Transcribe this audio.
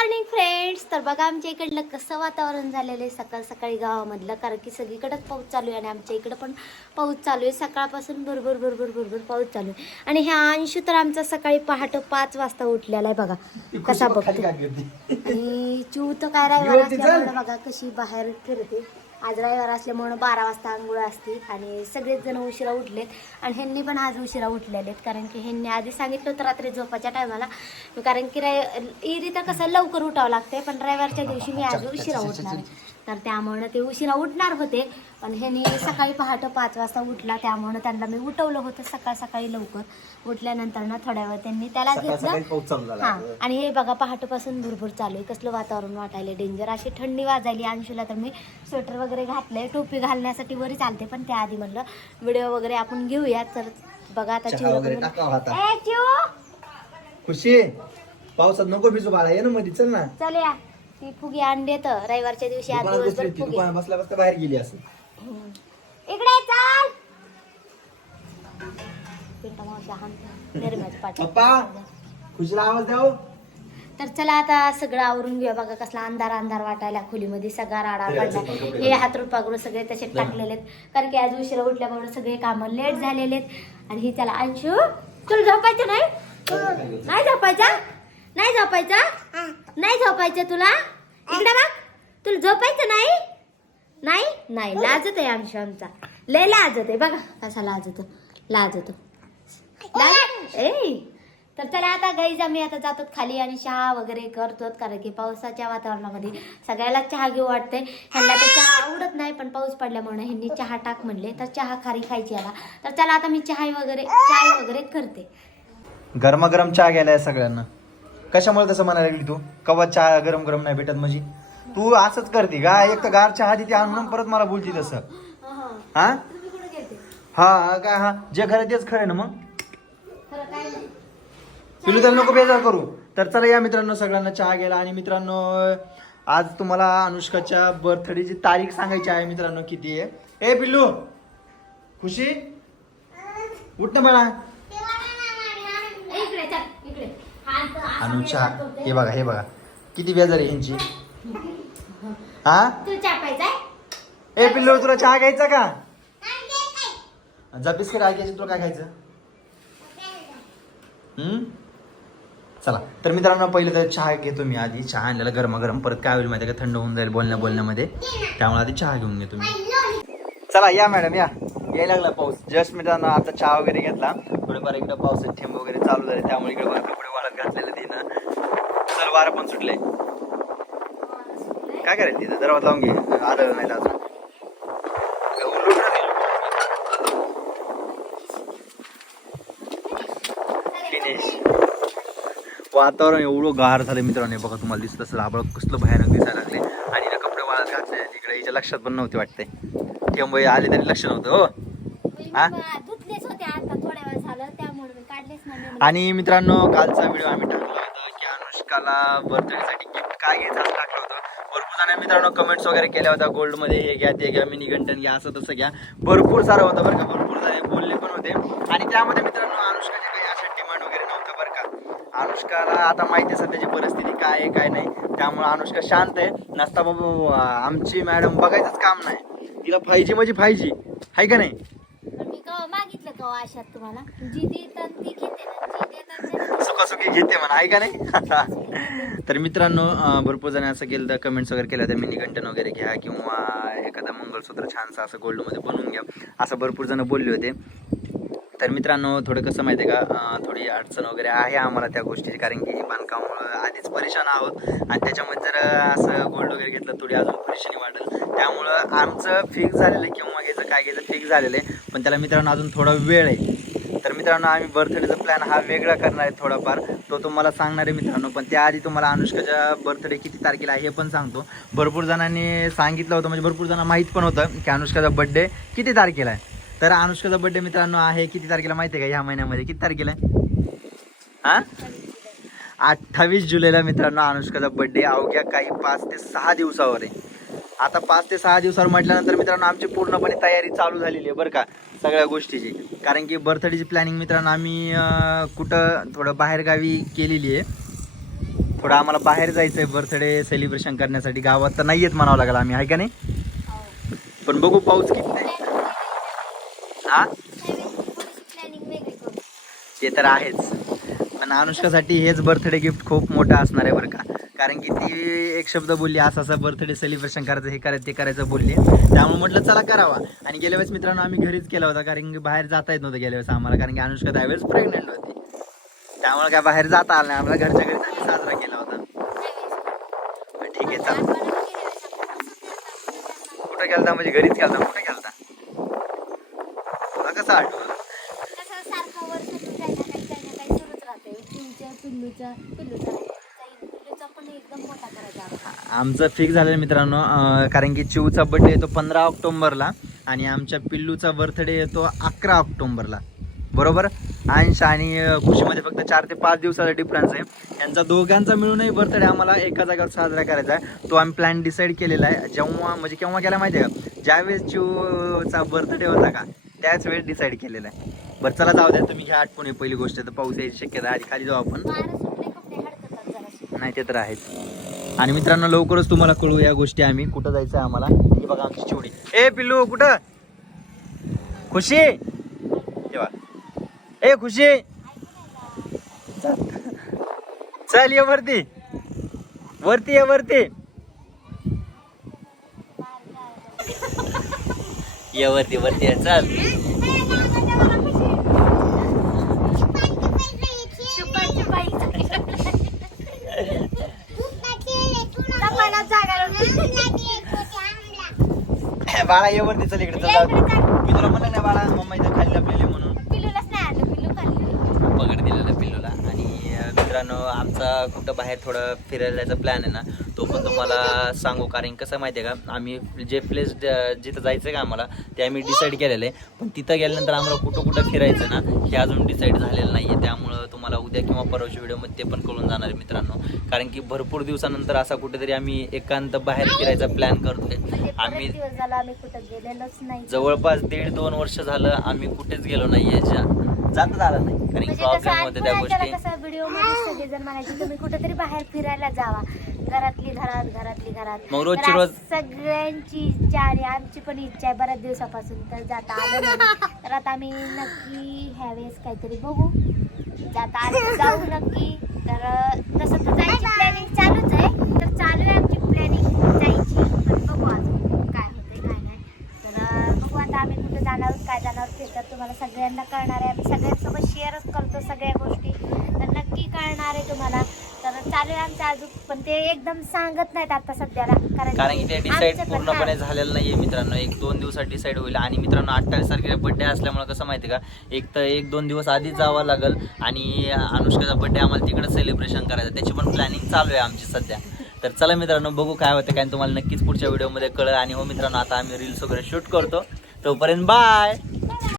Morning friends तर बघा आमच्या इकडलं कसं वातावरण झालेलं आहे सकाळ सकाळी गावामधलं कारण की सगळीकडेच पाऊस चालू आहे आणि आमच्या इकडं पण पाऊस चालू आहे. सकाळपासून भरभर भरभर भरभर पाऊस चालू आहे. आणि ह्या अंशू तर आमचा सकाळी पहाटे पाच वाजता उठलेला आहे बघा. कसा बघतो? आणि चिव तर काय असल्यामुळे बघा कशी बाहेर फिरते. आज रविवार असल्यामुळे बारा वाजता आंघोळ असते आणि सगळेच जण उशिरा उठलेत आणि ह्यांनी पण आज उशिरा उठलेले आहेत कारण की ह्यांनी आधी सांगितलं होतं रात्री झोपाच्या टायमाला कारण की रवि इरी तर कसं लवकर उठावं लागते पण रविवारच्या दिवशी मी आज उशिरा उठणार आहे. तर त्यामुळे ते उशिरा उठणार होते. पण ह्यांनी सकाळी पहाटे पाच वाजता उठला त्यामुळे त्यांना मी उठवलं होतं सकाळ सकाळी लवकर. उठल्यानंतर ना थोड्या वेळ त्यांनी त्याला घेतलं. हा आणि हे बघा पहाटेपासून भरपूर चालू आहे. कसलं वातावरण वाटायला डेंजर अशी थंडी वाजायली. अंशूला तर मी स्वेटर वगैरे घातलंय. टोपी घालण्यासाठी वरी चालते पण त्याआधी म्हणलं व्हिडिओ वगैरे आपण घेऊया तर बघा आता चिव खुशी पावसात नको भिजू बाळा. ये ना मध्ये चल ना. चल या. ती फुगी अंडे तर रविवारच्या दिवशी आज दुकानात बसली दिवसभर होती फुगे. दुकानात बसल्या बसल्या बाहेर गेली असं. इकडे चाल. पिंटा मावशी हाणते. निर्म्याच्या पाठी. पप्पा खुशीला आवाज द्याव? तर चला आता सगळं आवरून घेऊया. बघा कसला अंधार अंधार वाटायला खोलीमध्ये. सगळा राडा तरी आज पडला कपडे हे हातरूट पागरू सगळे तसे टाकलेले आहेत. कारण की आज उशिरा उठल्यामुळे सगळे कामं लेट झालेले आहेत. आणि ही त्याला अंशू तुला झोपायचं नाही? नाही झोपायचा. नाही झोपायचा? नाही झोपायचं तुला? इकडे बघ. तुला झोपायचं नाही? नाही? नाही. लाजत आहे अंशू आमचा. लय लाजत आहे. बघा कसा लाजतो. लाजतो. लाज ए! तर चला आता गाईज आम्ही आता जातो खाली आणि चहा वगैरे करतो कारण की पावसाच्या वातावरणामध्ये सगळ्याला चहा घेऊ वाटते. ह्यांना तर चहा आवडत नाही पण पाऊस पडल्यामुळे ह्यांनी चहा टाक म्हणले. तर चहा खारी खायची आला तर चला आता मी चहा वगैरे चाय वगैरे करते. गरमागरम चहा गेलाय सगळ्यांना. कशामुळे तसं म्हणायला लागली तू? कवा चहा गरम गरम नाही भेटत म्हणजे तू असंच करते का? एक तर गार चहा देते आणून परत मला बोलते तसं. हा? हा काय हा? जे खरं तेच खरं ना मग? खरं पिलू तर नको बेजार करू. तर चला या मित्रांनो सगळ्यांना चहा गेला आणि मित्रांनो आज तुम्हाला अनुष्काच्या बर्थडेची तारीख सांगायची आहे मित्रांनो किती आहे? ए पिल्लू! खुशी? उठ ना बाळा ए, इकडे चल इकडे हात- हात- अनु चहा हे बघा हे बघा. किती बेजार आहे यांची? हा? तू चहा प्यायचाय ए पिल्लू तुला चहा घ्यायचा का? जा बिस्किट आहे घ्यायची तुला काय खायचं? हम्म? चला. तर मित्रांनो पहिले तर चहा घेतो मी आधी. चहा आणलेला गरमागरम. परत काय होईल माहिती का? थंड होऊन जाईल बोलण्या बोलण्यामध्ये. त्यामुळे आधी चहा घेऊन घेतो मी. चला या मॅडम या. यायला लागला पाऊस. जस्ट मित्रांनो आता चहा वगैरे घेतला. थोडेफार इकडे पावसाचे थेंब वगैरे चालू झाले त्यामुळे इकडे घातलेलं कपडे वाळत तिनं. चल वारं पण सुटलंय. काय करायचं तिथं? दरवाजा लावून घे. आलं नाही अजून. वातावरण एवढं गार झालं मित्रांनो. बघा तुम्हाला दिसत असेल आबळ कसलं भयानक दिसायला लागले आणि ना कपडे वाळत घातले. तिकडे हिच्या लक्षात पण नव्हते वाटते थेंब आले तरी लक्ष नव्हतं हो. हा? धुतलेच होते आता थोड्या वेळ झालं त्यामुळे मी काढलेच नाही मी म्हणलं, आणि मित्रांनो कालचा व्हिडिओ आम्ही टाकला होता की अनुष्काला बर्थडेसाठी गिफ्ट काय घ्यायचं असं टाकलं होतं. भरपूर जणांनी मित्रांनो कमेंट्स वगैरे केल्या होत्या गोल्डमध्ये हे घ्या ते घ्या मिनी गंटन घ्या असं तसं घ्या. भरपूर सारं होतं बरं का भरपूर सारे बोलले पण होते. आणि त्यामध्ये मित्रांनो अनुष्काचे काही असं डिमांड वगैरे नव्हतं बरं का. अनुष्काला आता माहिती आहे सध्याची परिस्थिती काय आहे काय नाही. त्यामुळे अनुष्का शांत आहे. नसता बाबू आमची मॅडम बघायचंच काम नाही. तिला फाय जी म्हणजे फाय जी आहे का नाही? मी मागितलं का आशात तुम्हाला? जी देतात ती देतात घेते म्हणा आहे का नाही? तर मित्रांनो भरपूर जण असं केलं तर कमेंट्स वगैरे केल्या तर मिनी गंटन वगैरे घ्या किंवा एखादा मंगळसूत्र छानसं असं गोल्डमध्ये बनवून घ्या असं भरपूर जण बोलले होते. तर मित्रांनो थोडं कसं माहिती आहे का थोडी अडचण वगैरे आहे आम्हाला त्या गोष्टीची कारण की बांधकामामुळं आधीच परेशान आहोत. आणि त्याच्यामध्ये जर असं गोल्ड वगैरे घेतलं थोडी अजून परेशानी वाटेल. त्यामुळं आमचं फिक्स झालेलं आहे किंवा घ्यायचं काय घ्यायचं फिक्स झालेलं आहे. पण त्याला मित्रांनो अजून थोडा वेळ आहे. तर मित्रांनो आम्ही बर्थडेचा प्लॅन हा वेगळा करणार आहे थोडाफार. तो तुम्हाला सांगणार आहे मित्रांनो पण त्याआधी तुम्हाला अनुष्काच्या बर्थडे किती तारखेला आहे हे पण सांगतो. भरपूर जणांनी सांगितलं होतं म्हणजे भरपूर जणांना माहीत पण होतं की अनुष्काचा बर्थडे किती तारखेला आहे. तर अनुष्काचा बर्थडे मित्रांनो आहे किती तारखेला माहिती आहे का? ह्या महिन्यामध्ये किती तारखेला आहे? हा? अठ्ठावीस जुलैला मित्रांनो अनुष्काचा बर्थडे अवघ्या काही पाच ते सहा दिवसावर आहे. आता पाच ते सहा दिवसावर म्हटल्यानंतर मित्रांनो आमची पूर्णपणे तयारी चालू झालेली आहे बरं का सगळ्या गोष्टीची. कारण की बर्थडेची प्लॅनिंग मित्रांनो आम्ही कुठं थोडं बाहेरगावी केलेली आहे. थोडं आम्हाला बाहेर जायचंय बर्थडे सेलिब्रेशन करण्यासाठी. गावात तर नाहीयेत म्हणावं लागेल आम्ही आहे का नाही? पण बघू पाऊस किती नाही हा? ते तर आहेच. पण अनुष्कासाठी हेच बर्थडे गिफ्ट खूप मोठं असणार आहे बरं का. कारण की ती एक शब्द बोलली असं असं बर्थडे सेलिब्रेशन करायचं हे करायचं ते करायचं बोलली. त्यामुळे म्हटलं चला करावा. आणि गेल्या वेळेस मित्रांनो आम्ही घरीच केला होता कारण की बाहेर जाता येत नव्हतं गेल्या वेळेस आम्हाला कारण की अनुष्का त्यावेळेस प्रेग्नेंट होती. त्यामुळे काय बाहेर जाता आलं नाही आम्हाला घरच्या घरीच आम्ही साजरा केला होता. ठीक आहे चला. कुठं गेलता? म्हणजे घरीच गेलता कुठं गेलता? तुला कसं आठवलं? कसं सारखं आमचं फिक्स झालेलं मित्रांनो. कारण की चिवचा बर्थडे येतो पंधरा ऑक्टोंबरला आणि आमच्या पिल्लूचा बर्थडे येतो अकरा ऑक्टोंबरला. बरोबर? अंश आणि खुशीमध्ये फक्त चार ते पाच दिवसाचा डिफरन्स आहे. यांचा दोघांचा मिळूनही बर्थडे आम्हाला एका जागेवर साजरा करायचा आहे. तो आम्ही प्लॅन डिसाईड केलेला आहे. जेव्हा म्हणजे केव्हा केला माहिती आहे का? ज्यावेळेस चिवचा बर्थडे होता का त्याच वेळेस डिसाईड केलेला आहे. बरं चला जाऊ द्या. तुम्ही घ्या आठवण. आहे पहिली गोष्ट तर पाऊस यायची शक्यता आधी खाली जाऊ आपण वारं सुटले कपडे हडकतात जराशी नाही ते तर आहेच आणि मित्रांनो लवकरच तुम्हाला कळू या गोष्टी आम्ही. कुठं जायचं आहे आम्हाला? ही बघा आमची चिवडी. ए पिल्लू कुठं? खुशी? तेव्हा ए खुशी? चल. चल ये वरती. वरती ये वरती. ये वरती वरती ये, चल. बाळा ये वरती चल इकडे चल जाऊ. दे. मी तुला म्हणलं ना बाळा मम्मा इथं खाली लपलेली म्हणून. पिल्लूलाच नाही आलं पिल्लू खाल्ली पगड दिलेलं पिल्लूला. आणि अं, मित्रांनो आमचा कुठं बाहेर थोडं फिरायला जायचा प्लॅन आहे ना तो पण तुम्हाला सांगू कारण कसं माहिती आहे का आम्ही जे प्लेस जिथं जायचं आहे का आम्हाला ते आम्ही डिसाईड केलेलं आहे. पण तिथं गेल्यानंतर आम्हाला कुठं कुठं फिरायचं ना हे अजून डिसाईड झालेलं नाही आहे त्यामुळं तुम्हाला उद्या किंवा परवाच्या व्हिडिओमध्ये ते पण कळून जाणार आहे मित्रांनो. कारण की भरपूर दिवसानंतर असा कुठेतरी आम्ही एकांत बाहेर फिरायचा प्लॅन करतोय. म्हणजे आम्ही झाला जवळपास दीड दोन वर्ष झालं आम्ही कुठेच गेलो नाही याच्या जातच आलं नाही. कारण म्हणजे प्रॉब्लेम होते त्या आठवण गोष्टी कसं व्हिडिओमध्ये सगळेजण म्हणायचे तुम्ही कुठेतरी बाहेर फिरायला जावा. घरातली घरात घरातली घरात. मग रोजची तर आज रोज- सगळ्यांची इच्छा आणि आमची पण इच्छा आहे बऱ्याच दिवसापासून. तर जाता आलं नाही. तर आता आम्ही नक्की ह्या वेळेस काहीतरी बघू. जाता आलं तर जाऊ नक्की. तर तसं तर जायची प्लॅनिंग चालूच आहे. तर चालू आहे आमची प्लॅनिंग जायची पण बघू अजून काय होते काय नाही. तर बघू आता आम्ही कुठे जाणार आहोत काय जाणार आहोत ते तर तुम्हाला सगळ्यांना कळणार आहे. आम्ही सगळ्यांसोबत शेअरच करतो सगळ्या गोष्टी. तर नक्की कळणार आहे तुम्हाला. चालू आहे आमचं अजून पण ते एकदम सांगत नाहीत आता सध्याला कारण की ते डिसाईड पूर्णपणे. झालेलं नाहीये मित्रांनो. एक दोन दिवसात डिसाईड होईल. आणि मित्रांनो अठ्ठावीस तारखेला बर्थडे असल्यामुळे कसं माहिती का? एक तर एक दोन दिवस आधीच जावं लागेल. आणि अनुष्काचा बर्थडे आम्हाला तिकडे सेलिब्रेशन करायचं. त्याची पण प्लॅनिंग चालू आहे आमची सध्या. तर चला मित्रांनो बघू काय होतं. काय तुम्हाला नक्कीच पुढच्या व्हिडिओमध्ये कळलं. आणि हो मित्रांनो आता आम्ही रील्स वगैरे शूट करतो. तोपर्यंत बाय